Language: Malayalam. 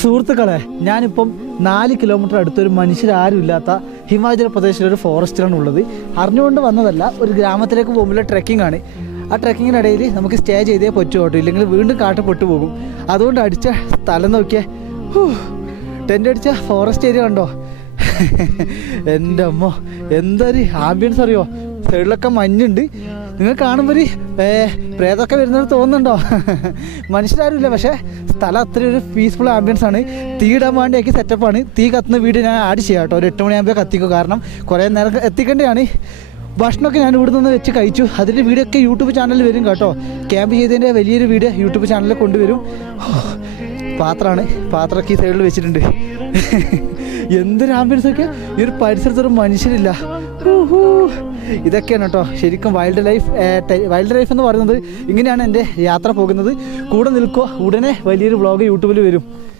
സുഹൃത്തുക്കളെ, ഞാനിപ്പം 4 കിലോമീറ്റർ അടുത്തൊരു മനുഷ്യരാരും ഇല്ലാത്ത ഹിമാചൽ പ്രദേശിലൊരു ഫോറസ്റ്റിലാണ് ഉള്ളത്. അറിഞ്ഞുകൊണ്ട് വന്നതല്ല, ഒരു ഗ്രാമത്തിലേക്ക് പോകുമ്പോൾ ട്രെക്കിംഗ് ആണ്. ആ ട്രെക്കിങ്ങിനിടയിൽ നമുക്ക് സ്റ്റേ ചെയ്തേ പറ്റൂ കേട്ടോ, ഇല്ലെങ്കിൽ വീണ്ടും കാട്ടപ്പെട്ടു പോകും. അതുകൊണ്ട് അടിച്ച സ്ഥലം നോക്കിയേ, ടെൻ്റ് അടിച്ച ഫോറസ്റ്റ് ഏരിയ കണ്ടോ. എൻ്റെ അമ്മ, എന്തൊരു ആംബിയൻസ് അറിയോ. സൈഡിലൊക്കെ മഞ്ഞുണ്ട്. നിങ്ങൾ കാണുമ്പോൾ ഒരു പ്രേതമൊക്കെ വരുന്നത് തോന്നുന്നുണ്ടോ? മനുഷ്യരാരും ഇല്ല, പക്ഷേ സ്ഥലം അത്രയും ഒരു പീസ്ഫുൾ ആംബിയൻസ് ആണ്. തീ ഇടാൻ വേണ്ടിയൊക്കെ സെറ്റപ്പാണ്. തീ കത്തുന്ന വീഡിയോ ഞാൻ ആഡ് ചെയ്യാം കേട്ടോ. ഒരു 8 മണിയാകുമ്പോൾ കത്തിക്കും, കാരണം കുറേ നേരം എത്തിക്കേണ്ടതാണ്. ഭക്ഷണമൊക്കെ ഞാൻ ഇവിടെ നിന്ന് വെച്ച് കഴിച്ചു. അതിൻ്റെ വീഡിയോ ഒക്കെ യൂട്യൂബ് ചാനലിൽ വരും കേട്ടോ. ക്യാമ്പ് ചെയ്തതിൻ്റെ വലിയൊരു വീഡിയോ യൂട്യൂബ് ചാനലിൽ കൊണ്ടുവരും. പാത്രമാണ്, പാത്രമൊക്കെ ഈ സൈഡിൽ വെച്ചിട്ടുണ്ട്. എന്തൊരു ആംബിയൻസ് ഒക്കെ. ഈ ഒരു പരിസരത്തൊരു മനുഷ്യരില്ല. ഇതൊക്കെയാണ് കേട്ടോ ശരിക്കും വൈൽഡ് ലൈഫ്. വൈൽഡ് ലൈഫ് എന്ന് പറയുന്നത് ഇങ്ങനെയാണ് എൻ്റെ യാത്ര പോകുന്നത്. കൂടെ നിൽക്കുക, ഉടനെ വലിയൊരു വ്ളോഗ് യൂട്യൂബിൽ വരും.